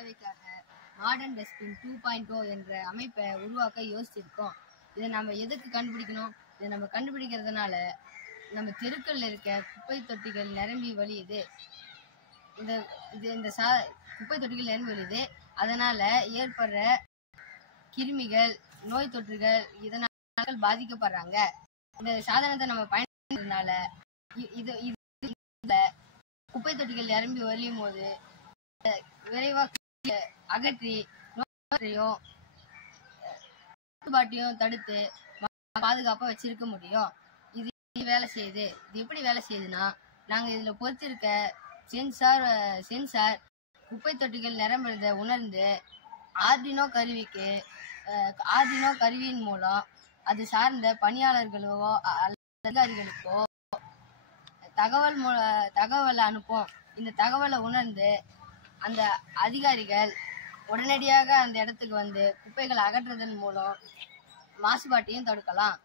தேவைக்காக modern dustbin 2.0 என்ற அமைப்பை உருவாக்க யோசிச்சிருக்கோம். இதை நம்ம எதுக்கு கண்டுபிடிக்கணும்? இதை நம்ம கண்டுபிடிக்கிறதுனால நம்ம தெருக்கள்ல இருக்க குப்பை தொட்டிகள் நிரம்பி வழியுது. இந்த குப்பை தொட்டிகள் நிரம்பி வழியுது. அதனால ஏற்படுற கிருமிகள், நோய் தொற்றுகள் இதனால பாதிக்கப்படுறாங்க. இந்த சாதனத்தை நம்ம பயன்படுத்துறதுனால குப்பை தொட்டிகள் நிரம்பி வழியும் போது விரைவாக அகற்றி நோயையும் தடுத்து பாதுகாப்பா வச்சிருக்க முடியும். இது வேலை செய்யுது. இது எப்படி வேலை செய்யுதுன்னா, நாங்க இதுல பொறுத்திருக்க சென்சார் குப்பை தொட்டிகள் நிரம்புறத உணர்ந்து ஆர்டினோ கருவியின் மூலம் அது சார்ந்த பணியாளர்களோ அதிகாரிகளுக்கோ தகவலை அனுப்பும். இந்த தகவலை உணர்ந்து அந்த அதிகாரிகள் உடனடியாக அந்த இடத்துக்கு வந்து குப்பைகளை அகற்றுவதன் மூலம் மாசுபாட்டையும் தடுக்கலாம்.